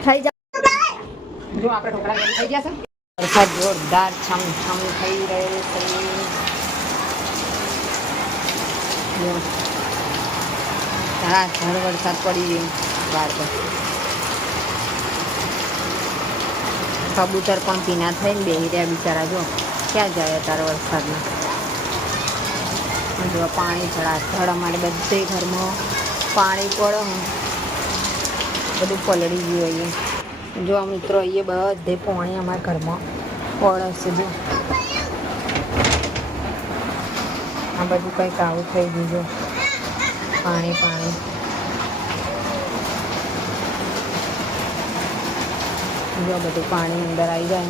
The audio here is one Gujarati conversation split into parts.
થઈ જાય જો આપણે ઢોકળા ready થઈ ગયા છે વરસાદ જોરદાર છમ છમ થઈ રહ્યો છે જો. ધડાધડ વરસાદ પડી રહ્યો બહાર પર કબૂતર પણ ભીના થઈને બેહી રહ્યા બિચારા જો ક્યાં જાય તારા વરસાદમાં જો પાણી ધડાધડ અમારે બધે ઘરમાં પાણી પડે. બધું પલળી ગયું અહીંયા. જો આ મિત્રો અહીંયા બધે પાણી અમારા ઘરમાં પડે છે જો. આ બધું કંઈક આવું થઈ ગયું જો. પાણી પાણી. જો બધું પાણી અંદર આવી જાય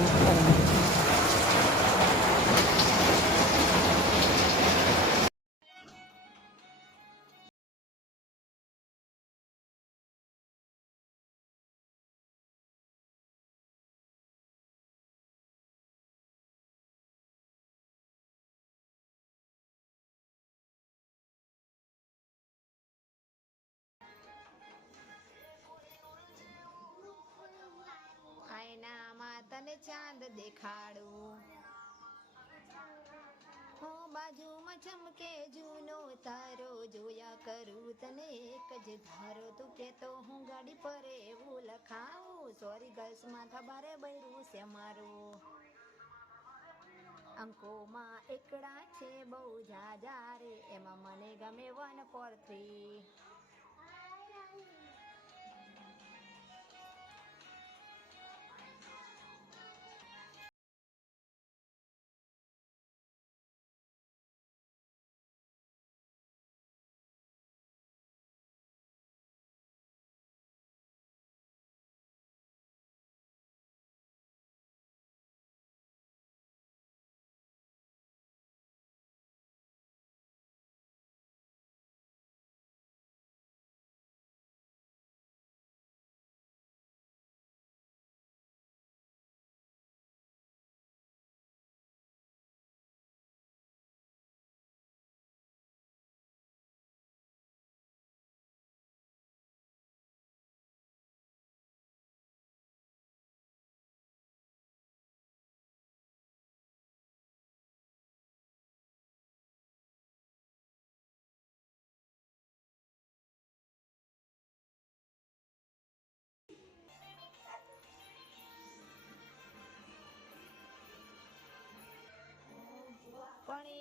તને ચાંદ દેખાડું. હું બાજુમાં ચમકે જૂનો તારો, જોયા કરું તને એક જ ધારો. તું કેતો હું ગાડી પર એવું લખાવું. સોરી ગર્લ્સ માથા બારે બૈરું છે મારું. અંકોમાં એકડા છે બહુ જાજા રે, એમાં મને ગમે વન ફોર થ્રી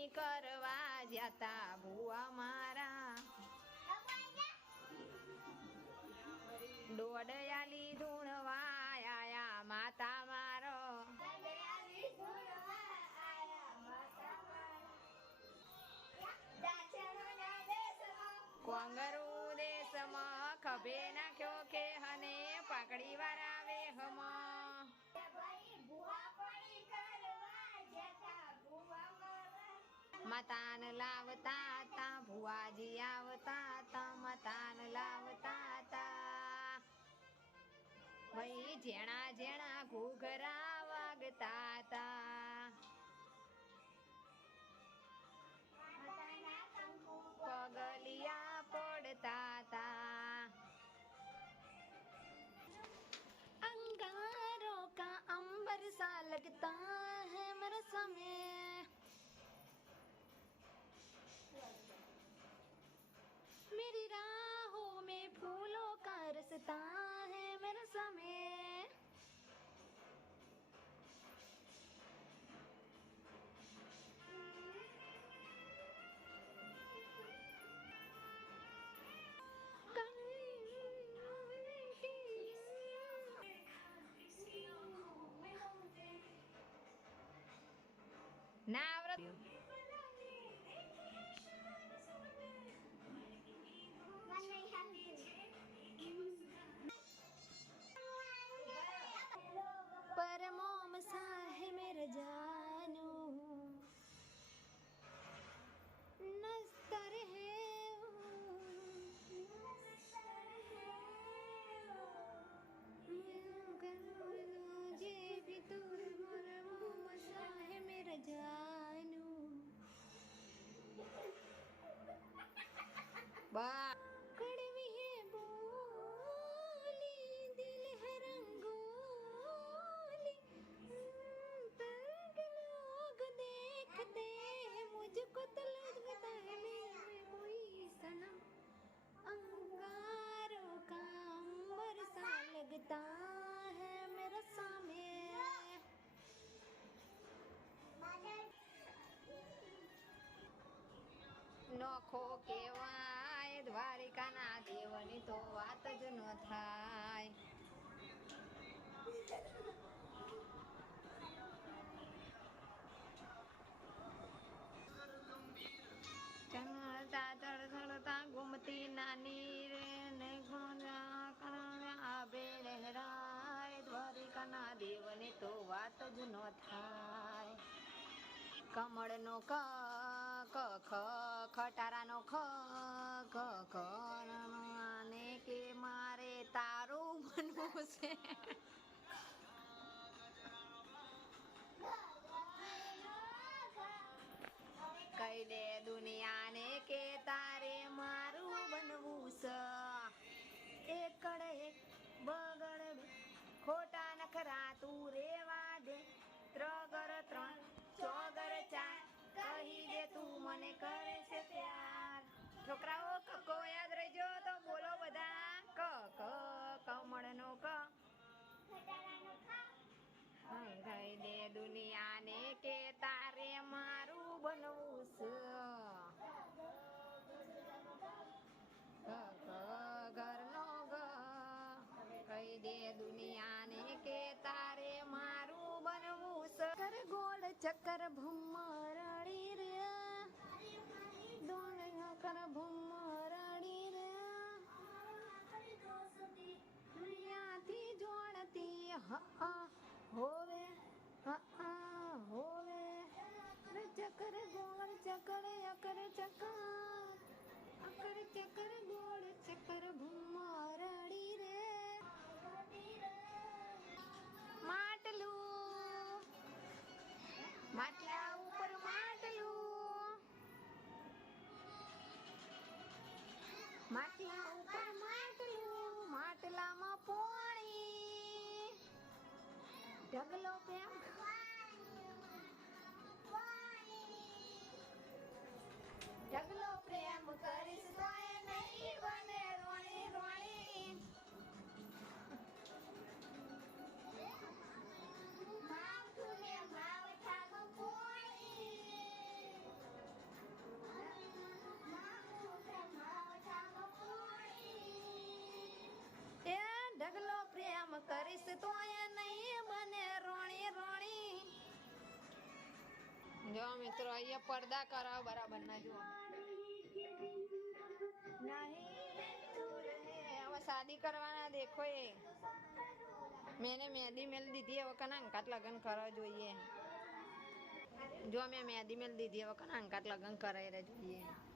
પણી કરવા જતા ભુવા મારા. દોડયાલી ધૂણવાયા માતા મારો. કોંગરુ દેશમાં ખભે નાખ્યો કે હને પાકડી આવે વેહમાં માતાન લાવતા તા, ભુવાજી આવતા તા, માતાન લાવતા તા. ભાઈ જેણા જેણા ઘૂઘરા વાગતા તા. પગલિયા પડતા તા. અંગારો કા અંબર સા લગતા હે મરસમે 吧 નખો કેવાય દ્વારિકાના દેવની તો વાત જ ન થાય. ચડતા ગુમતી નાની રે ને ગુંજા કરવા બેરાય દ્વારિકાના દેવની તો વાત જ ન થાય. કમળનો ક ક, ખ, ખટારાનો ખ, ક ખ અને કે મારે તારું બનવું છે? કઈ દે દુનિયાને કે તારે મારું બનવું છે એકડ એક બગડ ખોટા નખરા તું રેવા ગોળ ચક્કર ભમરડી રે દોણ કર ભમરડી રે દુનિયાથી જોડતી હા હોવે હા હોવે રે ચક્કર ગોળ ચક્કર અકર ચક્કર અકર ચક્કર ગોળ ઢગલો પ્રેમ ઢગલો પ્રેમ કરીશ તોય નહીં બને રોણી રોણી માવઠું ને માવઠાનું પોણી એ ઢગલો પ્રેમ કરીશ તોય નહીં જો મિત્રો, અહીંયા પડદા કરાવ બરાબર ના જુઓ હવે શાદી કરવાના દેખો એ. મેને મહેંદી મેલ દીધી, હવે કના અંકાત લગ્ન કરવા જોઈએ. જો મેં મહેંદી મેલ દીધી, હવે કના અંકાત લગ્ન કરાવી રહ્યા જોઈએ.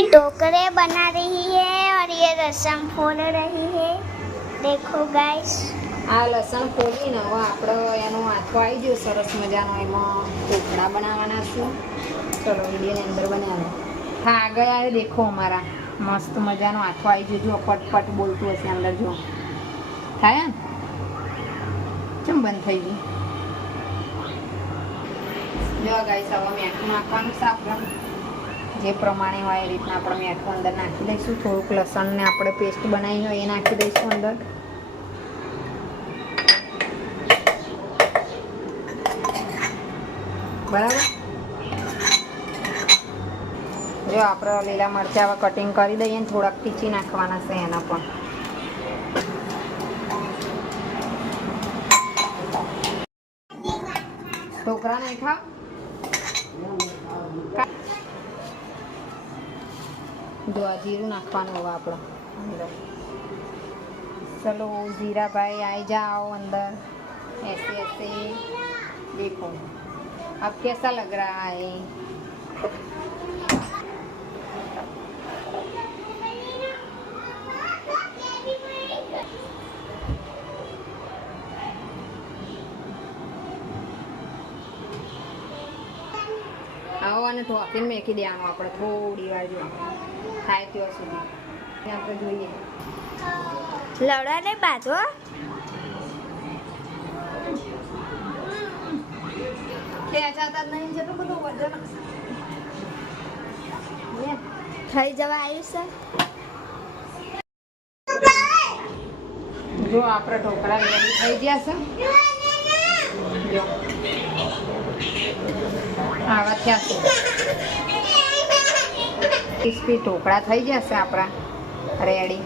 मैं टोकरे बना रही है और ये रसम फोड़ रही है देखो गाइस આ લસણ ખોલીને હવે આપણે એનો આથો આવી ગયો સરસ મજાનો એમાં ટોકડા બનાવવાના છે ચલો વિડીયોની અંદર બનાવો હા આગળ આવે દેખો અમારા મસ્ત મજાનો આથો આવી ગયો જો પટ પટ બોલતું હશે અંદર જો થાય ને ચમ બંધ થઈ ગયું જો ગાઈસ હવે મેઠું નાખવાનું છે આપણે જે પ્રમાણે હોય એ રીતના આપણે મેઠું અંદર નાખી દઈશું. થોડુંક લસણને આપણે પેસ્ટ બનાવી હોય એ નાખી દઈશું અંદર. બરાબર? જો આપણે લીલા મરચાં હવે કટિંગ કરી દઈએ ને થોડાક ટીચી નાખવાના છે એના પણ. છોકરાને નહીં જો આ જીરું નાખવાનું હવે આપણે અંદર ચલો जीरा भाई आई जाओ अंदर ऐसे ऐसे देखो अब कैसा लग रहा है અને ઢોકીને મેકી દેવાનું આપણે. થોડી વાર જો થાય ત્યાં સુધી. આપણે જોઈએ. લવડા ને બાંધો ખેંચાતા જ નહીં જેટલું બધું વજન થઈ જવા આવ્યું છે. જો આપણે ઢોકળા થઈ ગયા છે. આવા થયા છે. ક્રિસ્પી ઢોકળા થઈ જશે આપણા. રેડી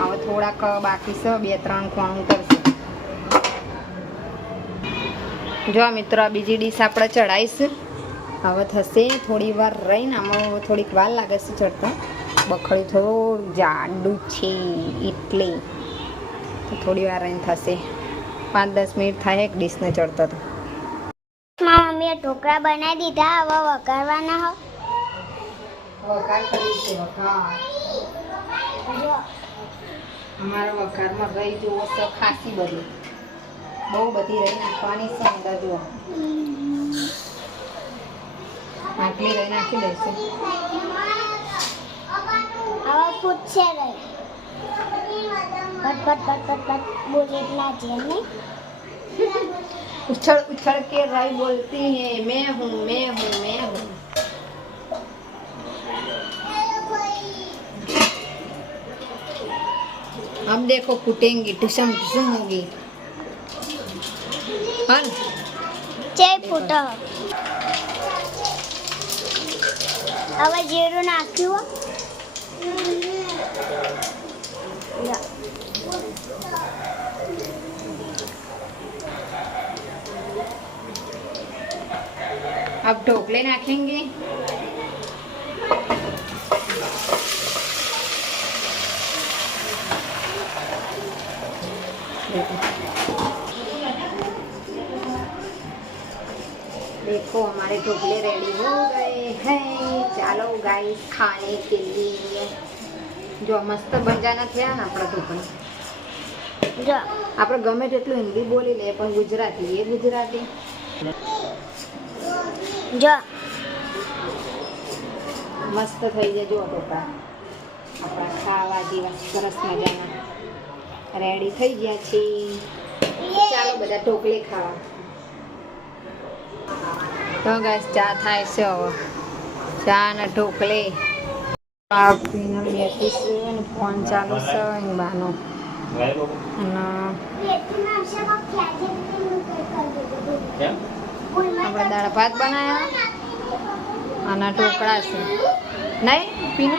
હવે થોડાક બાકી છે, બે ત્રણ કોણ ઉતરશે જો મિત્રો બીજી ડીશ આપણે ચડાવીશું હવે થશે થોડી વાર રહીને, આમાં થોડીક વાર લાગે છે ચડતા. બખડી થોડું જાડું છે, એટલે. થોડી વાર રહીને થશે. પાંચ દસ મિનિટ થાય એક ડીશને ચડતો તો. મમ્મીએ ઢોકળા બનાવી દીધા. હવે વઘારવાના હો. વઘાર કરી વઘાર. અમારા વઘારમાં રહી જુઓ તો ખાસી બધી. બહુ બધી રહી નાખવાની છે અંદર જુઓ. આટલી રહી નાખી દઈશું હવે પૂછશે રહી. પટ ફટ પટ કટ કટ બોલેટ ના છે ને उछड़ उछड़ के राय बोलती है मैं हूँ मैं हूँ मैं हूँ। अब देखो कुटेंगी टुसम टुसम होगी। हर फुटा। अब ज़ीरो ना क्यों Yeah. अब ढोकले नाखेंगे देखो हमारे ढोकले रेडी हो गए हैं ચાલો गाइस खाने के लिए જો મસ્ત ભંજાના થયા ને આપણા ઢોકળા જો આપણે ગમે તેટલું હિન્દી બોલી લે પણ ગુજરાતી એ ગુજરાતી જો. મસ્ત થઈ જાય જો ઢોકળા આપણા ખાવા જેવા સરસ મજાના. રેડી થઈ ગયા છે ચાલો બધા ઢોકળે ખાવા. તો ગાઈસ ચા થાય છે હવે. ચા ને ઢોકળે. આ પીને બેઠી છે અને ફોન ચાલુ છે બાનો. અને આપણે દાળ ભાત બનાવ્યા આના ઢોકળા છે. નહીં પીને?